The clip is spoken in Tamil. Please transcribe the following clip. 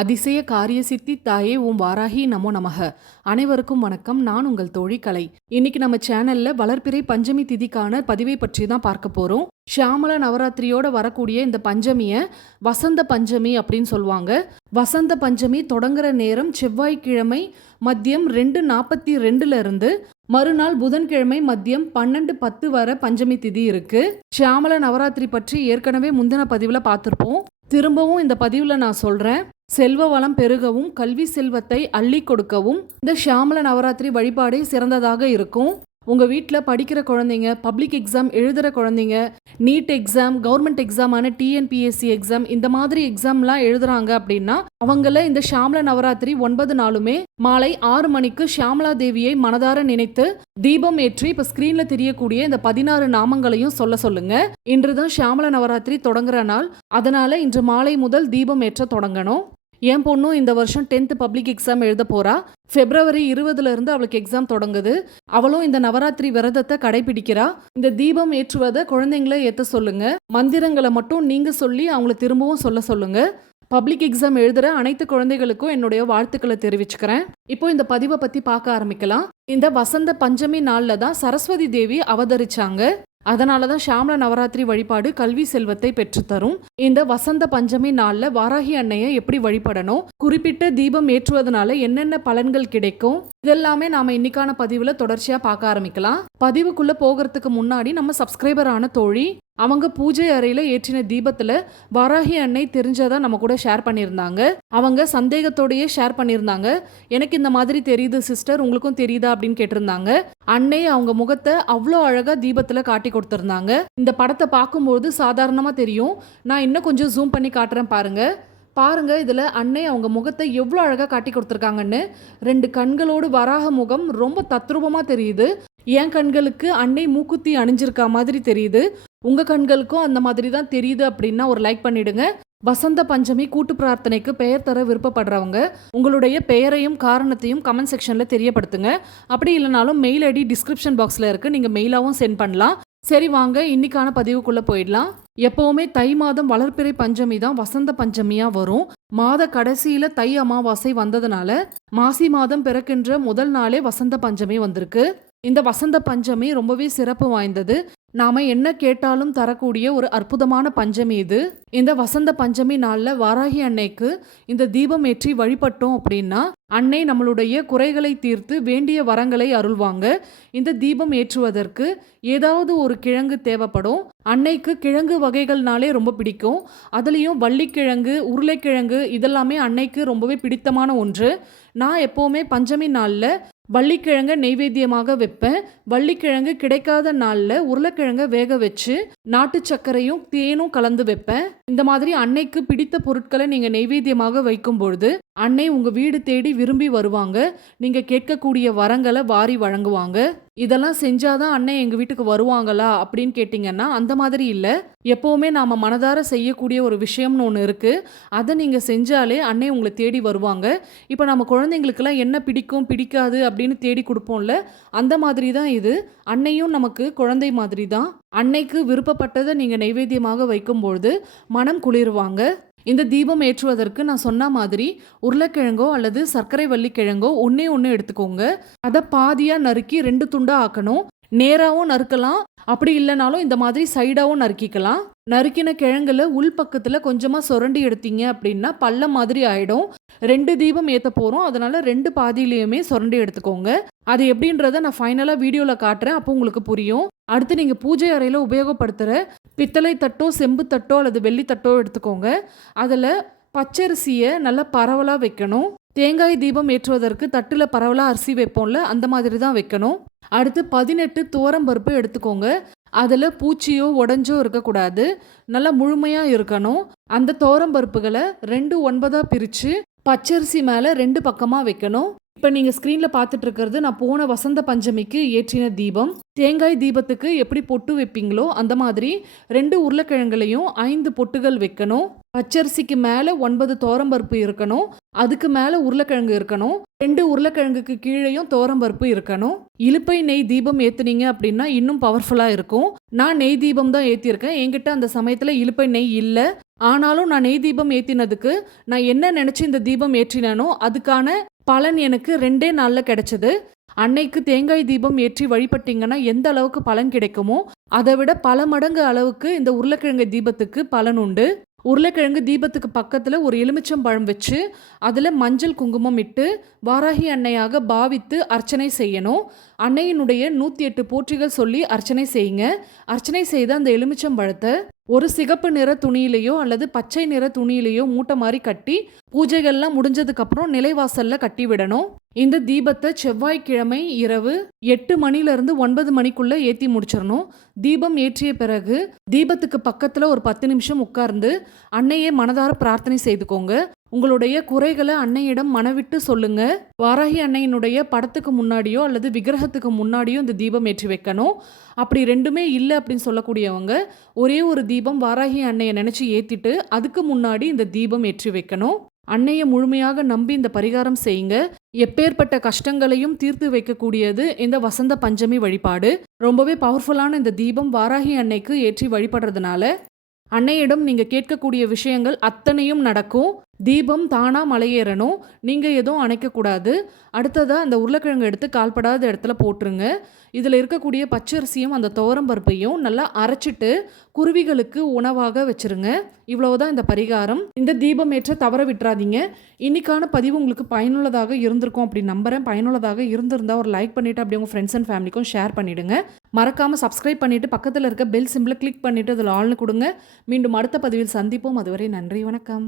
அதிசய காரிய சித்தி தாயே ஓம் வாராகி நமோ நமக. அனைவருக்கும் வணக்கம். நான் உங்கள் தோழி கலை. இன்னைக்கு நம்ம சேனல்ல வளர்பிறை பஞ்சமி திதிக்கான பதிவை பற்றி தான் பார்க்க போறோம். ஷியாமள நவராத்திரியோட வரக்கூடிய இந்த பஞ்சமிய வசந்த பஞ்சமி அப்படின்னு சொல்லுவாங்க. வசந்த பஞ்சமி தொடங்குற நேரம் செவ்வாய்க்கிழமை மதியம் 2:42 இருந்து மறுநாள் புதன்கிழமை மதியம் 12:10 வரை பஞ்சமி திதி இருக்கு. ஷியாமள நவராத்திரி பற்றி ஏற்கனவே முந்தின பதிவுல பார்த்திருப்போம். திரும்பவும் இந்த பதிவுல நான் சொல்றேன். செல்வ வளம் பெருகவும் கல்வி செல்வத்தை அள்ளி கொடுக்கவும் இந்த ஷியாமள நவராத்திரி வழிபாடே சிறந்ததாக இருக்கும். உங்கள் வீட்டில் படிக்கிற குழந்தைங்க, பப்ளிக் எக்ஸாம் எழுதுகிற குழந்தைங்க, நீட் எக்ஸாம், கவர்மெண்ட் எக்ஸாமான டிஎன்பிஎஸ்சி எக்ஸாம், இந்த மாதிரி எக்ஸாம்லாம் எழுதுறாங்க அப்படின்னா அவங்கள இந்த ஷியாமள நவராத்திரி 9 நாளுமே மாலை 6 மணிக்கு ஷியாமளா தேவியை மனதார நினைத்து தீபம் ஏற்றி இப்போ ஸ்க்ரீனில் தெரியக்கூடிய இந்த 16 நாமங்களையும் சொல்லுங்க. இன்று தான் ஷியாமள நவராத்திரி தொடங்குற நாள். அதனால இன்று மாலை முதல் தீபம் ஏற்ற தொடங்கணும். என் பொண்ணும் இந்த வருஷம் 10th பப்ளிக் எக்ஸாம் எழுத போறா. February 20 இருந்து அவளுக்கு எக்ஸாம் தொடங்குது. அவளும் இந்த நவராத்திரி விரதத்தை கடைபிடிக்கிறா. இந்த தீபம் ஏற்றுவதை குழந்தைங்களை ஏற்ற சொல்லுங்க. மந்திரங்களை மட்டும் நீங்க சொல்லி அவங்கள திரும்பவும் சொல்லுங்க. பப்ளிக் எக்ஸாம் எழுதுற அனைத்து குழந்தைகளுக்கும் என்னுடைய வாழ்த்துக்களை தெரிவிச்சுக்கிறேன். இப்போ இந்த பதிவை பத்தி பார்க்க ஆரம்பிக்கலாம். இந்த வசந்த பஞ்சமி நாள்ல தான் சரஸ்வதி தேவி அவதரிச்சாங்க. அதனால தான் ஷியாமள நவராத்திரி வழிபாடு கல்வி செல்வத்தை பெற்றுத்தரும். இந்த வசந்த பஞ்சமி நாள்ல வாராகி அன்னையை எப்படி வழிபடணும், குறிப்பிட்ட தீபம் ஏற்றுவதனால என்னென்ன பலன்கள் கிடைக்கும், இதெல்லாமே நாம இன்னைக்கான பதிவுல தொடர்ச்சியா பார்க்க ஆரம்பிக்கலாம். பதிவுக்குள்ள போகிறதுக்கு முன்னாடி நம்ம சப்ஸ்கிரைபர் ஆன தோழி அவங்க பூஜை அறையில ஏற்றின தீபத்துல வாராகி அன்னை தெரிஞ்சதா நம்ம கூட ஷேர் பண்ணியிருந்தாங்க. அவங்க சந்தேகத்தோடயே ஷேர் பண்ணியிருந்தாங்க. எனக்கு இந்த மாதிரி தெரியுது சிஸ்டர், உங்களுக்கும் தெரியுதா அப்படின்னு கேட்டிருந்தாங்க. அன்னை அவங்க முகத்தை அவ்வளோ அழகா தீபத்துல காட்டி கொடுத்திருந்தாங்க. இந்த படத்தை பார்க்கும்போது சாதாரணமா தெரியும். நான் இன்னும் கொஞ்சம் ஜூம் பண்ணி காட்டுறேன் பாருங்க. இதுல அன்னை அவங்க முகத்தை எவ்வளோ அழகா காட்டி கொடுத்துருக்காங்கன்னு. 2 கண்களோடு வராக முகம் ரொம்ப தத்ரூபமா தெரியுது. என் கண்களுக்கு அன்னை மூக்குத்தி அணிஞ்சிருக்கா மாதிரி தெரியுது. உங்க கண்களுக்கும் அந்த மாதிரி தான் தெரியுது அப்படின்னா ஒரு லைக் பண்ணிடுங்க. வசந்த பஞ்சமி கூட்டு பிரார்த்தனைக்கு பெயர் தர விருப்பப்படுறவங்க உங்களுடைய பெயரையும் காரணத்தையும் கமெண்ட் செக்ஷன்ல தெரியப்படுத்துங்க. அப்படி இல்லைனாலும் மெயில் ஐடி டிஸ்கிரிப்ஷன் பாக்ஸ்ல இருக்கு, நீங்க மெயிலாவும் சென்ட் பண்ணலாம். சரி, வாங்க இன்னைக்கான பதிவுக்குள்ள போயிடலாம். எப்பவுமே தை மாதம் வளர்பிறை பஞ்சமி தான் வசந்த பஞ்சமியா வரும். மாத கடைசியில தை அமாவாசை வந்ததுனால மாசி மாதம் பிறக்கின்ற முதல் நாளே வசந்த பஞ்சமி வந்திருக்கு. இந்த வசந்த பஞ்சமி ரொம்பவே சிறப்பு வாய்ந்தது. நாம என்ன கேட்டாலும் தரக்கூடிய ஒரு அற்புதமான பஞ்சமி இது. இந்த வசந்த பஞ்சமி நாள்ல வாராகி அன்னைக்கு இந்த தீபம் ஏற்றி வழிபட்டோம் அப்படின்னா அன்னை நம்மளுடைய குறைகளை தீர்த்து வேண்டிய வரங்களை அருள்வாங்க. இந்த தீபம் ஏற்றுவதற்கு ஏதாவது ஒரு கிழங்கு தேவைப்படும். அன்னைக்கு கிழங்கு வகைகள்னாலே ரொம்ப பிடிக்கும். அதுலேயும் வள்ளிக்கிழங்கு, உருளைக்கிழங்கு இதெல்லாமே அன்னைக்கு ரொம்பவே பிடித்தமான ஒன்று. நான் எப்போவுமே பஞ்சமி நாளில் வள்ளிக்கிழங்க நெய்வேத்தியமாக வைப்பேன். வள்ளிக்கிழங்கு கிடைக்காத நாளில் உருளைக்கிழங்க வேக வச்சு நாட்டு சர்க்கரையும் தேனும் கலந்து வைப்பேன். இந்த மாதிரி அன்னைக்கு பிடித்த பொருட்களை நீங்க நெய்வேத்தியமாக வைக்கும் பொழுது அன்னை உங்க வீடு தேடி விரும்பி வருவாங்க. நீங்க கேட்கக்கூடிய வரங்களை வாரி வழங்குவாங்க. இதெல்லாம் செஞ்சாதான் அன்னை எங்க வீட்டுக்கு வருவாங்களா அப்படின்னு கேட்டீங்கன்னா அந்த மாதிரி இல்லை. எப்பவுமே நாம மனதார செய்யக்கூடிய ஒரு விஷயம்னு ஒன்று இருக்கு. அதை நீங்க செஞ்சாலே அன்னை உங்களை தேடி வருவாங்க. இப்போ நம்ம குழந்தைங்களுக்கெல்லாம் என்ன பிடிக்கும் பிடிக்காது அப்படின்னு தேடி கொடுப்போம்ல, அந்த மாதிரி தான் இது. அன்னையும் நமக்கு குழந்தை மாதிரி தான். அன்னைக்கு விருப்பப்பட்டதை நீங்க நைவேத்தியமாக வைக்கும்பொழுது மனம் குளிருவாங்க. இந்த தீபம் ஏற்றுவதற்கு நான் சொன்ன மாதிரி உருளைக்கிழங்கோ அல்லது சர்க்கரை வள்ளிக்கிழங்கோ ஒன்னே எடுத்துக்கோங்க. அதை பாதியா நறுக்கி 2 துண்டா ஆக்கணும். நேராகவும் நறுக்கலாம், அப்படி இல்லைனாலும் இந்த மாதிரி சைடாகவும் நறுக்கிக்கலாம். நறுக்கின கிழங்குல உள்பக்கத்துல கொஞ்சமா சுரண்டி எடுத்தீங்க அப்படின்னா பள்ளம் மாதிரி ஆயிடும். 2 தீபம் ஏற்ற போறோம், அதனால 2 பாதியிலையுமே சுரண்டி எடுத்துக்கோங்க. அது எப்படின்றத நான் ஃபைனலா வீடியோல காட்டுறேன், அப்போ உங்களுக்கு புரியும். அடுத்து நீங்க பூஜை அறையில உபயோகப்படுத்துற பித்தளை தட்டோ செம்பு தட்டோ அல்லது வெள்ளி தட்டோ எடுத்துக்கோங்க. அதுல பச்சரிசியை நல்லா பரவலா வைக்கணும். தேங்காய் தீபம் ஏற்றுவதற்கு தட்டுல பரவலா அரிசி வைப்போம்ல, அந்த மாதிரி தான் வைக்கணும். அடுத்து 18 துவரம்பருப்பு எடுத்துக்கோங்க. அதில் பூச்சியோ உடஞ்சோ இருக்கக்கூடாது, நல்லா முழுமையாக இருக்கணும். அந்த துவரம்பருப்புகளை 2 9 பிரித்து பச்சரிசி மேலே 2 பக்கமாக வைக்கணும். இப்போ நீங்கள் ஸ்க்ரீனில் பார்த்துட்டு இருக்கிறது நான் போன வசந்த பஞ்சமிக்கு ஏற்றின தீபம். தேங்காய் தீபத்துக்கு எப்படி பொட்டு வைப்பீங்களோ அந்த மாதிரி 2 உருளைக்கிழங்குலையும் 5 பொட்டுகள் வைக்கணும். பச்சரிசிக்கு மேலே 9 துவரம்பருப்பு இருக்கணும். அதுக்கு மேலே உருளைக்கிழங்கு இருக்கணும். 2 உருளைக்கிழங்குக்கு கீழேயும் துவரம்பருப்பு இருக்கணும். இலுப்பை நெய் தீபம் ஏற்றுனீங்க அப்படின்னா இன்னும் பவர்ஃபுல்லாக இருக்கும். நான் நெய் தீபம் தான் ஏற்றிருக்கேன். என்கிட்ட அந்த சமயத்தில் இலுப்பை நெய் இல்லை. ஆனாலும் நான் நெய் தீபம் ஏற்றினதுக்கு நான் என்ன நினச்சி இந்த தீபம் ஏற்றினேனோ அதுக்கான பலன் எனக்கு 2 நாளில் கிடைச்சது. அன்னைக்கு தேங்காய் தீபம் ஏற்றி வழிபட்டீங்கன்னா எந்த அளவுக்கு பலன் கிடைக்குமோ அதை விட பல மடங்கு அளவுக்கு இந்த உருளைக்கிழங்கு தீபத்துக்கு பலன் உண்டு. உருளைக்கிழங்கு தீபத்துக்கு பக்கத்தில் ஒரு எலுமிச்சம்பழம் வச்சு அதில் மஞ்சள் குங்குமம் இட்டு வாராகி அன்னையாக பாவித்து அர்ச்சனை செய்யணும். அன்னையினுடைய 108 போற்றிகள் சொல்லி அர்ச்சனை செய்யுங்க. அர்ச்சனை செய்த அந்த எலுமிச்சம்பழத்தை ஒரு சிகப்பு நிற துணியிலையோ அல்லது பச்சை நிற துணியிலையோ மூட்டை மாதிரி கட்டி பூஜைகள்லாம் முடிஞ்சதுக்கப்புறம் நிலைவாசல்ல கட்டி விடணும். இந்த தீபத்தை செவ்வாய்க்கிழமை இரவு 8 மணிலேருந்து 9 மணிக்குள்ள ஏற்றி முடிச்சிடணும். தீபம் ஏற்றிய பிறகு தீபத்துக்கு பக்கத்தில் ஒரு 10 நிமிஷம் உட்கார்ந்து அன்னையே மனதார பிரார்த்தனை செய்துக்கோங்க. உங்களுடைய குறைகளை அன்னையிடம் மனவிட்டு சொல்லுங்க. வாராகி அன்னையினுடைய படத்துக்கு முன்னாடியோ அல்லது விக்கிரகத்துக்கு முன்னாடியோ இந்த தீபம் ஏற்றி வைக்கணும். அப்படி ரெண்டுமே இல்லை அப்படின்னு சொல்லக்கூடியவங்க ஒரே ஒரு தீபம் வாராகி அன்னையை நினச்சி ஏற்றிட்டு அதுக்கு முன்னாடி இந்த தீபம் ஏற்றி வைக்கணும். அன்னையை முழுமையாக நம்பி இந்த பரிகாரம் செய்யுங்க. எப்பேற்பட்ட கஷ்டங்களையும் தீர்த்து வைக்கக்கூடியது இந்த வசந்த பஞ்சமி வழிபாடு. ரொம்பவே பவர்ஃபுல்லான இந்த தீபம் வாராகி அன்னைக்கு ஏற்றி வழிபடுறதுனால அன்னையிடம் நீங்கள் கேட்கக்கூடிய விஷயங்கள் அத்தனையும் நடக்கும். தீபம் தானாக மலையேறணும். நீங்கள் எதுவும் அணைக்கக்கூடாது. அடுத்ததாக அந்த உருளைக்கிழங்கு எடுத்து கால்படாத இடத்துல போட்டுருங்க. இதில் இருக்கக்கூடிய பச்சரிசியும் அந்த துவரம்பருப்பையும் நல்லா அரைச்சிட்டு குருவிகளுக்கு உணவாக வச்சுருங்க. இவ்வளவுதான் இந்த பரிகாரம். இந்த தீபம் ஏற்ற தவற விட்டுறாதீங்க. இன்னைக்கான பதிவு உங்களுக்கு பயனுள்ளதாக இருந்திருக்கும் அப்படின்னு நம்புகிறேன். பயனுள்ளதாக இருந்திருந்தால் ஒரு லைக் பண்ணிவிட்டு அப்படி உங்கள் ஃப்ரெண்ட்ஸ் அண்ட் ஃபேமிலிக்கும் ஷேர் பண்ணிவிடுங்க. மறக்காமல் சப்ஸ்கிரைப் பண்ணிவிட்டு பக்கத்தில் இருக்க பெல் சிம்பிளை கிளிக் பண்ணிவிட்டு அதில் ஆள்னு கொடுங்க. மீண்டும் அடுத்த பதிவில் சந்திப்போம். அதுவரை நன்றி, வணக்கம்.